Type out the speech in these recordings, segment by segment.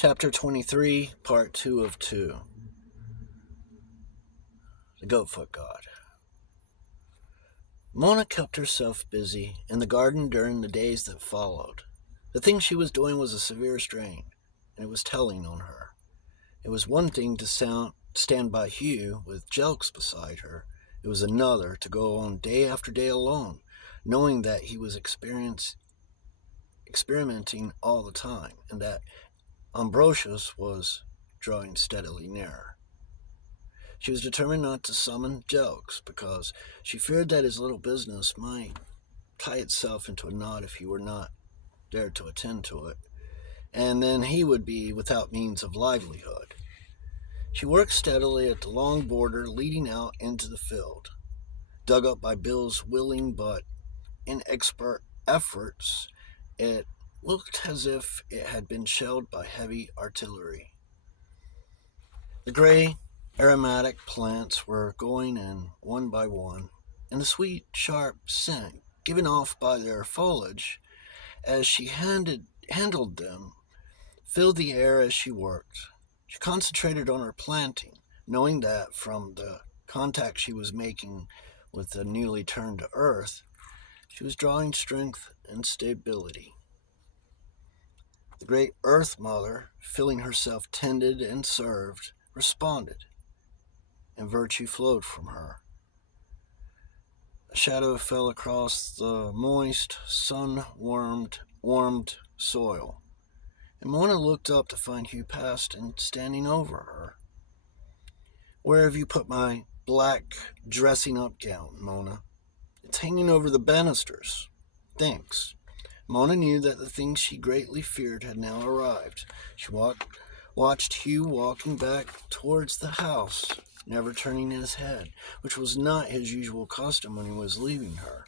Chapter 23, Part 2 of 2. The Goatfoot God. Mona kept herself busy in the garden during the days that followed. The thing she was doing was a severe strain, and it was telling on her. It was one thing to stand by Hugh with Jelks beside her. It was another to go on day after day alone, knowing that he was experimenting all the time, and that Ambrosius was drawing steadily nearer. She was determined not to summon Jelks because she feared that his little business might tie itself into a knot if he were not there to attend to it, and then he would be without means of livelihood. She worked steadily at the long border leading out into the field, dug up by Bill's willing but inexpert efforts. It looked as if it had been shelled by heavy artillery. The gray, aromatic plants were going in one by one, and the sweet, sharp scent given off by their foliage as she handled them filled the air as she worked. She concentrated on her planting, knowing that from the contact she was making with the newly turned earth, she was drawing strength and stability. The great Earth Mother, feeling herself tended and served, responded, and virtue flowed from her. A shadow fell across the moist, warmed soil, and Mona looked up to find Hugh past and standing over her. "Where have you put my black dressing-up gown, Mona?" "It's hanging over the banisters." "Thanks." Mona knew that the thing she greatly feared had now arrived. She watched Hugh walking back towards the house, never turning his head, which was not his usual custom when he was leaving her.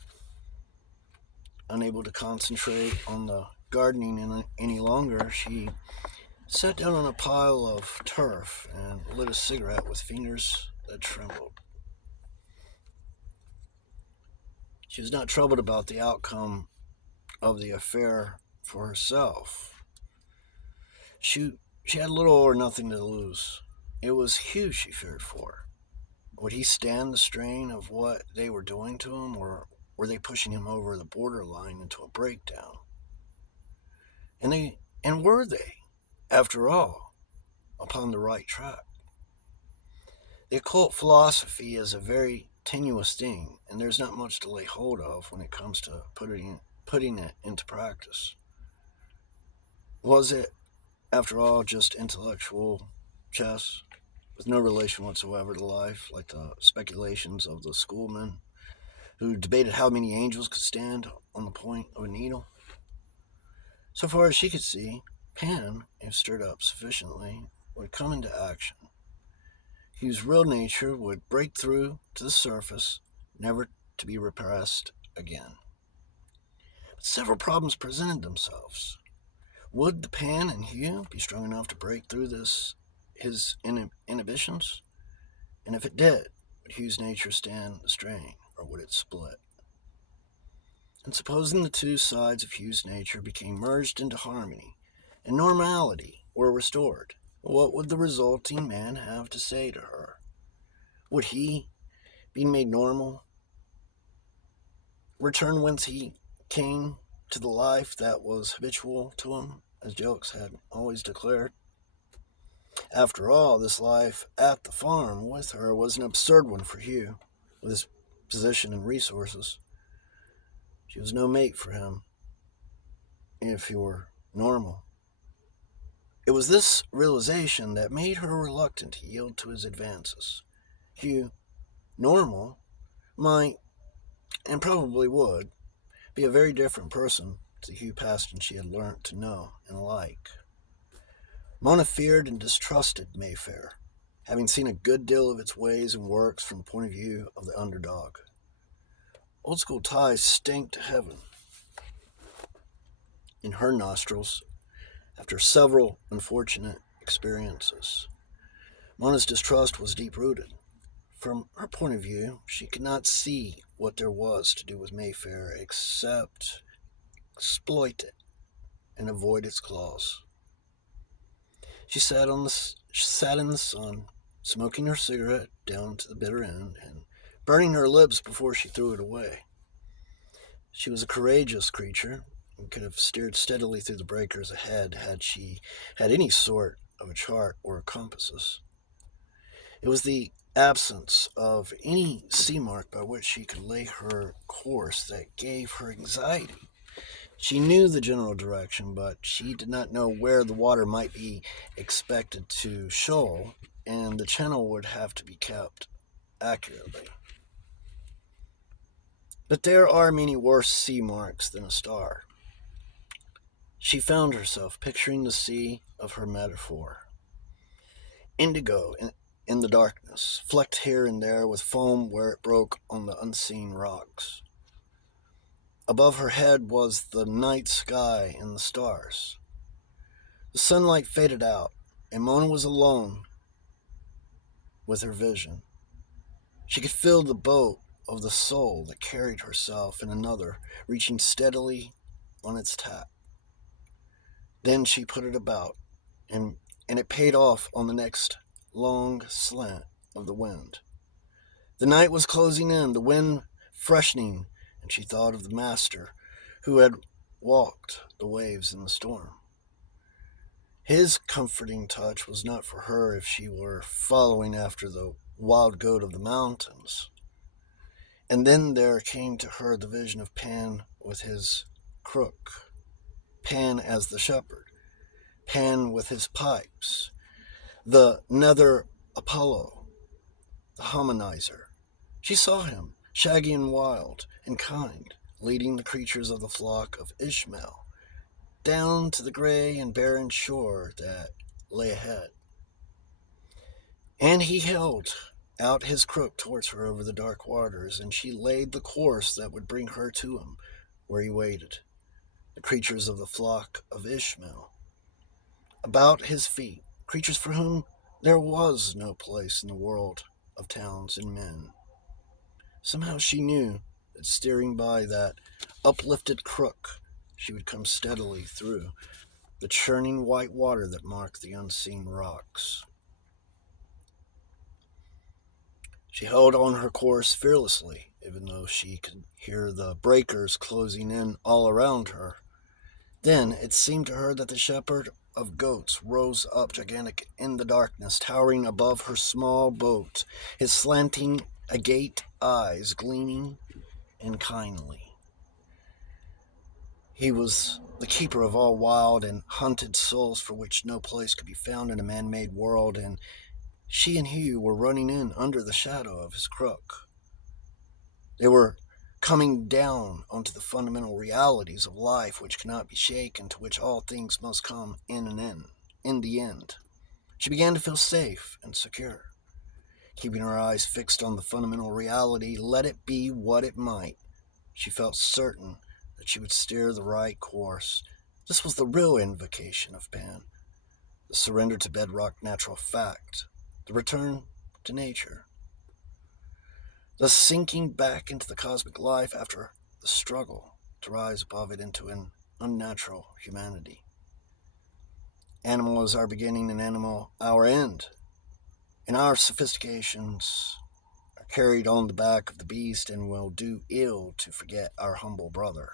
Unable to concentrate on the gardening any longer, she sat down on a pile of turf and lit a cigarette with fingers that trembled. She was not troubled about the outcome of the affair for herself. She had little or nothing to lose. It was Hugh she feared for. Would he stand the strain of what they were doing to him, or were they pushing him over the borderline into a breakdown? And were they, after all, upon the right track? The occult philosophy is a very tenuous thing, and there's not much to lay hold of when it comes to putting it into practice. Was it, after all, just intellectual chess, with no relation whatsoever to life, like the speculations of the schoolmen who debated how many angels could stand on the point of a needle? So far as she could see, Pan, if stirred up sufficiently, would come into action. Hugh's real nature would break through to the surface, never to be repressed again. But several problems presented themselves. Would the Pan in Hugh be strong enough to break through his inhibitions? And if it did, would Hugh's nature stand the strain, or would it split? And supposing the two sides of Hugh's nature became merged into harmony, and normality were restored, what would the resulting man have to say to her? Would he, being made normal, return whence he came to the life that was habitual to him, as Jelks had always declared? After all, this life at the farm with her was an absurd one for Hugh, with his position and resources. She was no mate for him, if he were normal. It was this realization that made her reluctant to yield to his advances. Hugh, normal, might, and probably would, be a very different person to the Hugh Paston she had learnt to know and like. Mona feared and distrusted Mayfair, having seen a good deal of its ways and works from the point of view of the underdog. Old-school ties stank to heaven in her nostrils after several unfortunate experiences. Mona's distrust was deep-rooted. From her point of view, she could not see what there was to do with Mayfair except exploit it and avoid its claws. She sat in the sun, smoking her cigarette down to the bitter end and burning her lips before she threw it away. She was a courageous creature and could have steered steadily through the breakers ahead had she had any sort of a chart or compasses. It was the absence of any sea mark by which she could lay her course that gave her anxiety. She knew the general direction, but she did not know where the water might be expected to shoal, and the channel would have to be kept accurately. But there are many worse sea marks than a star. She found herself picturing the sea of her metaphor, indigo in the darkness, flecked here and there with foam where it broke on the unseen rocks. Above her head was the night sky and the stars. The sunlight faded out, and Mona was alone with her vision. She could feel the boat of the soul that carried herself and another, reaching steadily on its tack. Then she put it about, and, and it paid off on the next long slant of the wind. The night was closing in, the wind freshening, and she thought of the master who had walked the waves in the storm. His comforting touch was not for her if she were following after the wild goat of the mountains. And then there came to her the vision of Pan with his crook, Pan as the shepherd, Pan with his pipes, the nether Apollo, the harmonizer. She saw him, shaggy and wild and kind, leading the creatures of the flock of Ishmael down to the gray and barren shore that lay ahead. And he held out his crook towards her over the dark waters, and she laid the course that would bring her to him, where he waited, the creatures of the flock of Ishmael. About his feet, creatures for whom there was no place in the world of towns and men. Somehow she knew that steering by that uplifted crook, she would come steadily through the churning white water that marked the unseen rocks. She held on her course fearlessly, even though she could hear the breakers closing in all around her. Then it seemed to her that the shepherd of goats rose up gigantic in the darkness, towering above her small boat, his slanting agate eyes gleaming and kindly. He was the keeper of all wild and hunted souls for which no place could be found in a man-made world, and she and he were running in under the shadow of his crook. They were coming down onto the fundamental realities of life which cannot be shaken, to which all things must come in the end. She began to feel safe and secure. Keeping her eyes fixed on the fundamental reality, let it be what it might, she felt certain that she would steer the right course. This was the real invocation of Pan, the surrender to bedrock natural fact, the return to nature, the sinking back into the cosmic life after the struggle to rise above it into an unnatural humanity. Animal is our beginning and animal our end, and our sophistications are carried on the back of the beast and will do ill to forget our humble brother.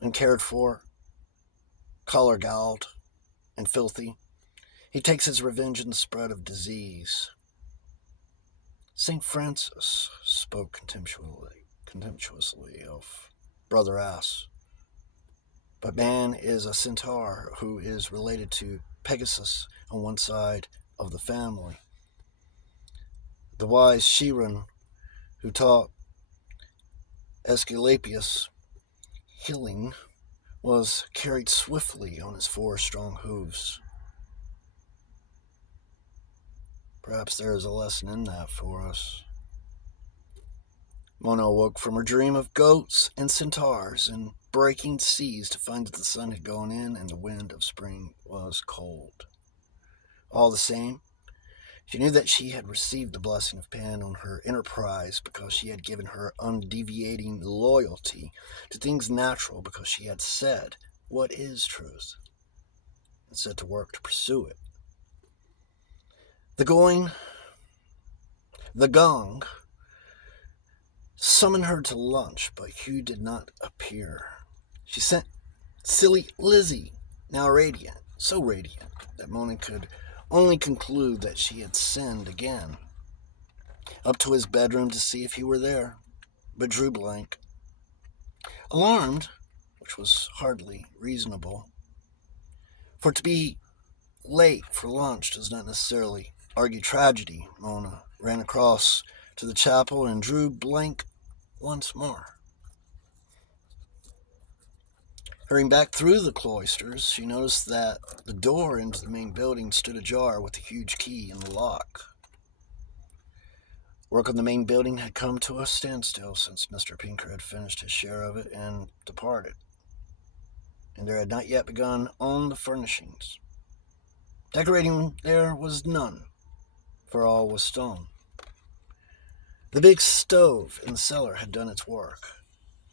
Uncared for, collar-gouged, and filthy, he takes his revenge in the spread of disease. St. Francis spoke contemptuously of Brother Ass, but man is a centaur who is related to Pegasus on one side of the family. The wise Chiron, who taught Aesculapius healing, was carried swiftly on his 4 strong hooves. Perhaps there is a lesson in that for us. Mona awoke from her dream of goats and centaurs and breaking seas to find that the sun had gone in and the wind of spring was cold. All the same, she knew that she had received the blessing of Pan on her enterprise because she had given her undeviating loyalty to things natural, because she had said what is truth. and set to work to pursue it. The gong summoned her to lunch, but Hugh did not appear. She sent silly Lizzie, now radiant, so radiant that Mona could only conclude that she had sinned again, up to his bedroom to see if he were there, but drew blank. Alarmed, which was hardly reasonable, for to be late for lunch does not necessarily argue tragedy, Mona ran across to the chapel and drew blank once more. Hurrying back through the cloisters, she noticed that the door into the main building stood ajar with a huge key in the lock. Work on the main building had come to a standstill since Mr. Pinker had finished his share of it and departed, and there had not yet begun on the furnishings. Decorating there was none, for all was stone. The big stove in the cellar had done its work,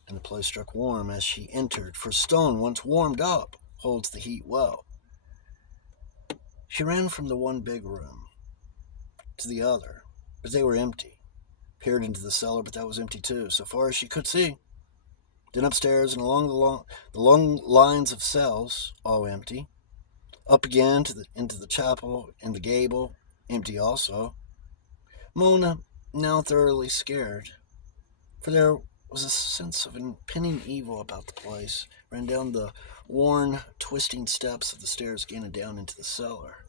and the place struck warm as she entered, for stone, once warmed up, holds the heat well. She ran from the one big room to the other, but they were empty. Peered into the cellar, but that was empty too, so far as she could see. Then upstairs and along the long lines of cells, all empty. Up again into the chapel and the gable, empty also. Mona, now thoroughly scared, for there was a sense of impending evil about the place, ran down the worn, twisting steps of the stairs again and down into the cellar,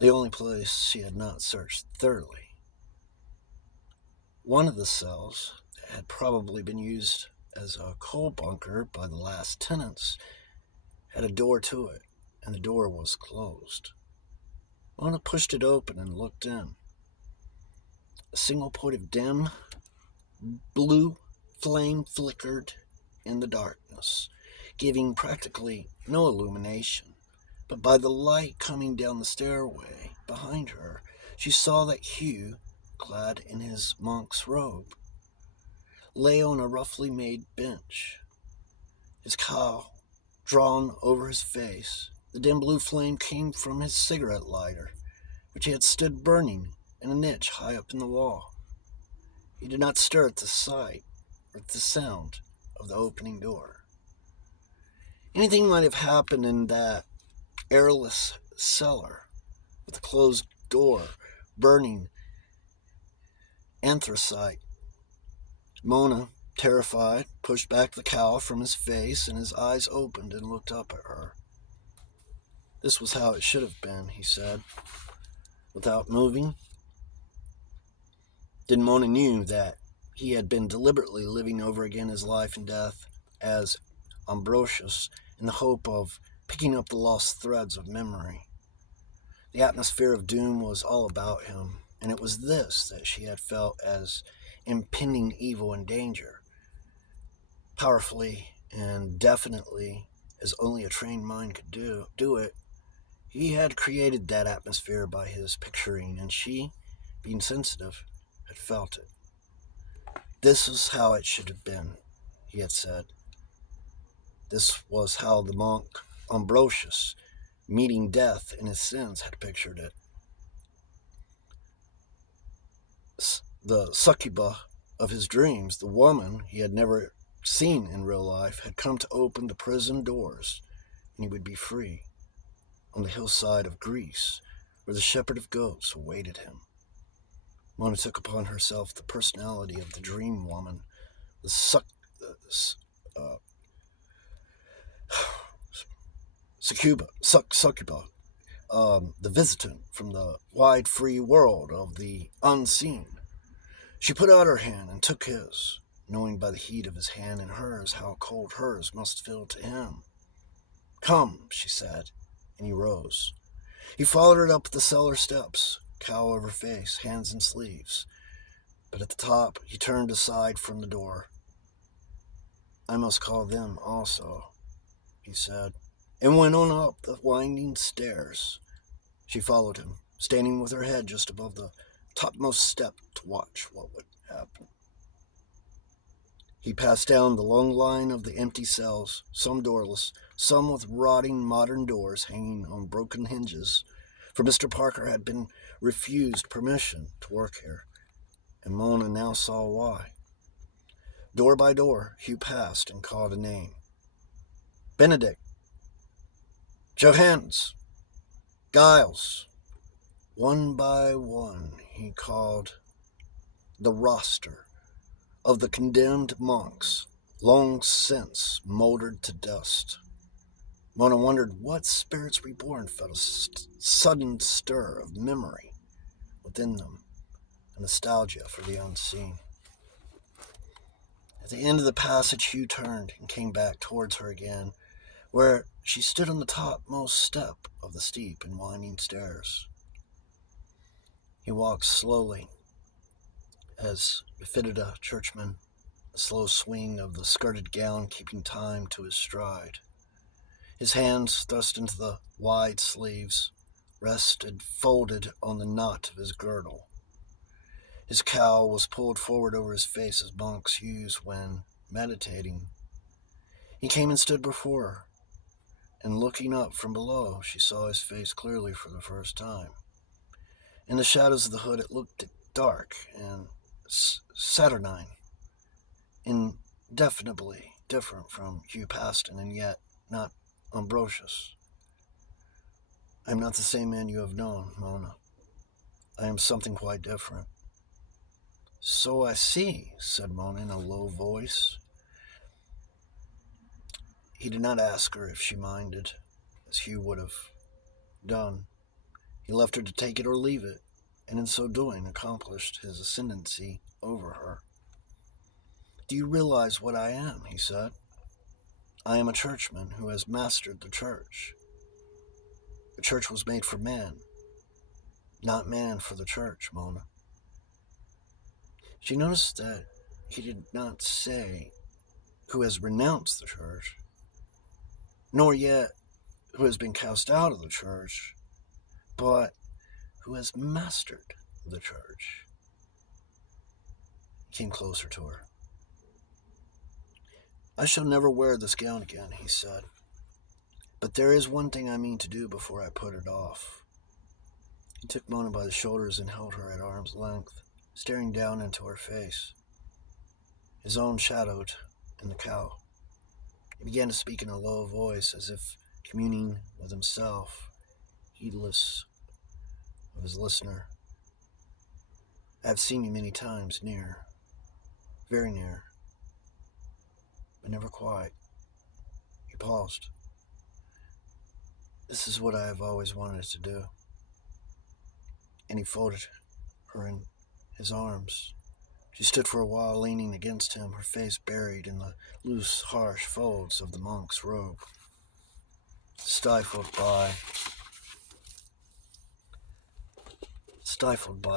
the only place she had not searched thoroughly. One of the cells that had probably been used as a coal bunker by the last tenants had a door to it, and the door was closed. Mona pushed it open and looked in. A single point of dim, blue flame flickered in the darkness, giving practically no illumination. But by the light coming down the stairway behind her, she saw that Hugh, clad in his monk's robe, lay on a roughly made bench, his cowl drawn over his face. The dim blue flame came from his cigarette lighter, which he had stood burning in a niche high up in the wall. He did not stir at the sight or at the sound of the opening door. Anything might have happened in that airless cellar, with the closed door burning anthracite. Mona, terrified, pushed back the cowl from his face, and his eyes opened and looked up at her. This was how it should have been, he said, without moving. Then Mona knew that he had been deliberately living over again his life and death as Ambrosius in the hope of picking up the lost threads of memory. The atmosphere of doom was all about him, and it was this that she had felt as impending evil and danger, powerfully and definitely as only a trained mind could do it. He had created that atmosphere by his picturing, and she, being sensitive, had felt it. This was how it should have been, he had said. This was how the monk Ambrosius, meeting death in his sins, had pictured it. The succuba of his dreams, the woman he had never seen in real life, had come to open the prison doors, and he would be free on the hillside of Greece, where the shepherd of goats awaited him. Mona took upon herself the personality of the dream woman, the succuba, the visitant from the wide free world of the unseen. She put out her hand and took his, knowing by the heat of his hand in hers how cold hers must feel to him. "Come," she said, and he rose. He followed her up the cellar steps, cowl over face, hands in sleeves. But at the top, he turned aside from the door. "I must call them also," he said, and went on up the winding stairs. She followed him, standing with her head just above the topmost step to watch what would happen. He passed down the long line of the empty cells, some doorless, some with rotting modern doors hanging on broken hinges, for Mr. Parker had been refused permission to work here, and Mona now saw why. Door by door, Hugh passed and called a name. Benedict, Johannes, Giles. One by one, he called the roster of the condemned monks, long since moldered to dust. Mona wondered what spirits reborn felt a sudden stir of memory within them, a nostalgia for the unseen. At the end of the passage, Hugh turned and came back towards her again, where she stood on the topmost step of the steep and winding stairs. He walked slowly, as befitted a churchman, a slow swing of the skirted gown keeping time to his stride. His hands, thrust into the wide sleeves, rested folded on the knot of his girdle. His cowl was pulled forward over his face as monks use when meditating. He came and stood before her, and looking up from below, she saw his face clearly for the first time. In the shadows of the hood, it looked dark and saturnine, indefinably different from Hugh Paston, and yet not Ambrosius. I am not the same man you have known, Mona. I am something quite different. So I see, said Mona in a low voice. He did not ask her if she minded, as Hugh would have done. He left her to take it or leave it, and in so doing accomplished his ascendancy over her. Do you realize what I am? He said. I am a churchman who has mastered the church. The church was made for man, not man for the church, Mona. She noticed that he did not say who has renounced the church, nor yet who has been cast out of the church, but who has mastered the church. He came closer to her. I shall never wear this gown again, he said. But there is one thing I mean to do before I put it off. He took Mona by the shoulders and held her at arm's length, staring down into her face, his own shadowed in the cowl. He began to speak in a low voice, as if communing with himself, heedless of his listener. I have seen you many times near, very near, but never quite. He paused. This is what I have always wanted to do. And he folded her in his arms. She stood for a while leaning against him, her face buried in the loose, harsh folds of the monk's robe. Stifled by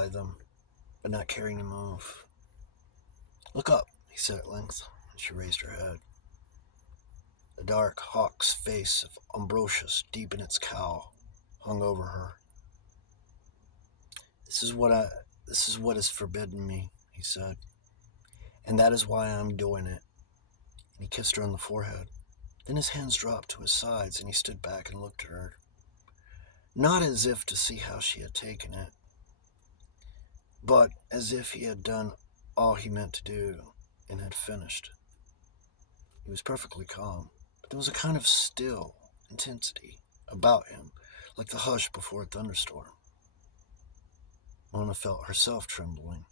them, but not caring to move. Look up, he said at length, and she raised her head. The dark hawk's face of Ambrosius, deep in its cowl, hung over her. This is what is forbidden me, he said, and that is why I am doing it. And he kissed her on the forehead. Then his hands dropped to his sides, and he stood back and looked at her, not as if to see how she had taken it, but as if he had done all he meant to do and had finished. He was perfectly calm, but there was a kind of still intensity about him, like the hush before a thunderstorm. Mona felt herself trembling.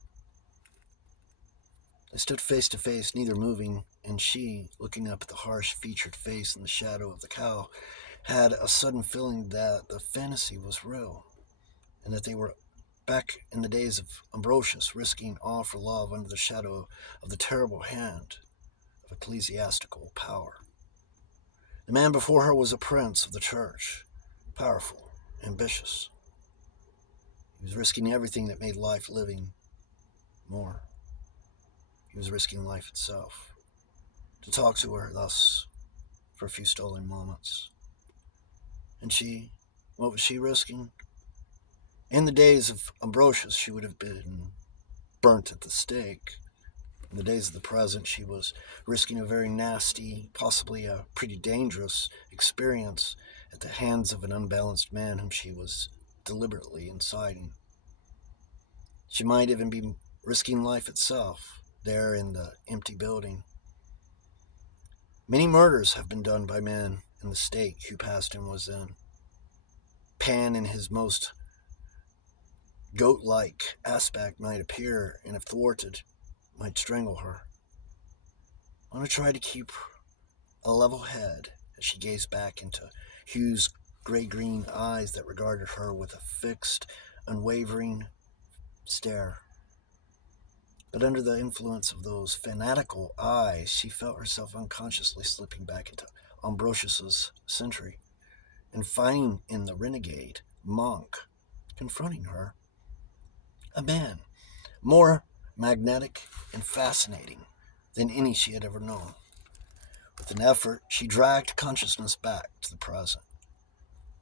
They stood face to face, neither moving, and she, looking up at the harsh-featured face in the shadow of the cowl, had a sudden feeling that the fantasy was real, and that they were back in the days of Ambrosius, risking all for love under the shadow of the terrible hand of ecclesiastical power. The man before her was a prince of the church, powerful, ambitious. He was risking everything that made life living more. He was risking life itself. To talk to her thus for a few stolen moments. And she, what was she risking? In the days of Ambrosius, she would have been burnt at the stake, In the days of the present, she was risking a very nasty, possibly a pretty dangerous experience at the hands of an unbalanced man whom she was deliberately inciting. She might even be risking life itself there in the empty building. Many murders have been done by men in the state Hugh Paston was in. Pan, in his most goat-like aspect, might appear, and if thwarted, might strangle her. I want to try to keep a level head as she gazed back into Hugh's gray-green eyes that regarded her with a fixed, unwavering stare. But under the influence of those fanatical eyes, she felt herself unconsciously slipping back into Ambrosius's century and finding in the renegade monk confronting her a man more magnetic and fascinating than any she had ever known. With an effort, she dragged consciousness back to the present.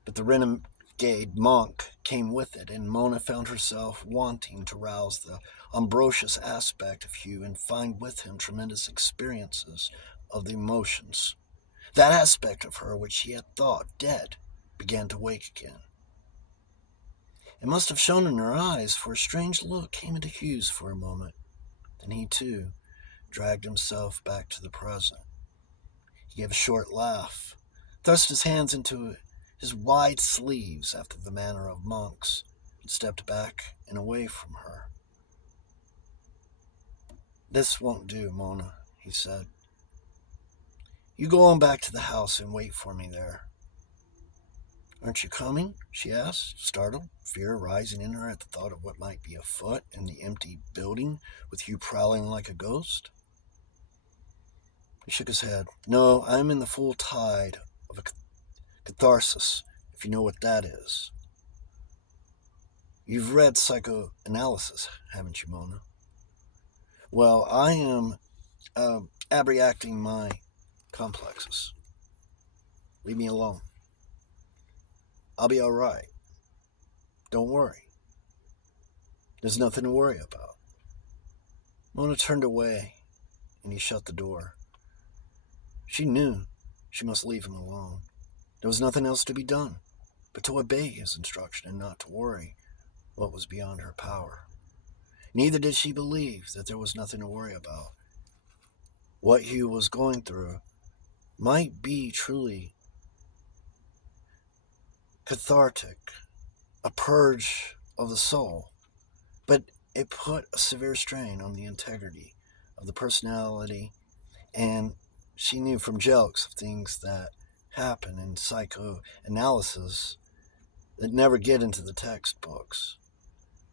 But the renegade monk came with it, and Mona found herself wanting to rouse the Ambrosius aspect of Hugh and find with him tremendous experiences of the emotions. That aspect of her which she had thought dead began to wake again. It must have shone in her eyes, for a strange look came into Hugh's for a moment. Then he, too, dragged himself back to the present. He gave a short laugh, thrust his hands into his wide sleeves after the manner of monks, and stepped back and away from her. "This won't do, Mona," he said. "You go on back to the house and wait for me there." "Aren't you coming?" she asked, startled, fear rising in her at the thought of what might be afoot in the empty building with Hugh prowling like a ghost. He shook his head. "No, I'm in the full tide of a catharsis, if you know what that is." "You've read psychoanalysis, haven't you, Mona?" "Well, I am abreacting my complexes. Leave me alone. I'll be all right. Don't worry. There's nothing to worry about." Mona turned away, and he shut the door. She knew she must leave him alone. There was nothing else to be done but to obey his instruction and not to worry what was beyond her power. Neither did she believe that there was nothing to worry about. What Hugh was going through might be truly cathartic, a purge of the soul, but it put a severe strain on the integrity of the personality, and she knew from jokes of things that happen in psychoanalysis that never get into the textbooks.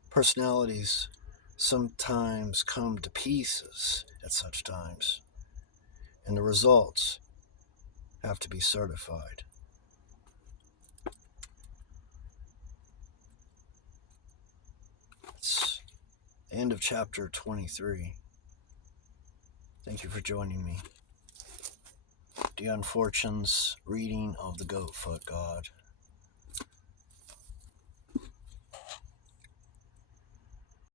Personalities sometimes come to pieces at such times, and the results have to be certified. It's the end of chapter 23. Thank you for joining me. Dion Fortune's reading of the Goatfoot God.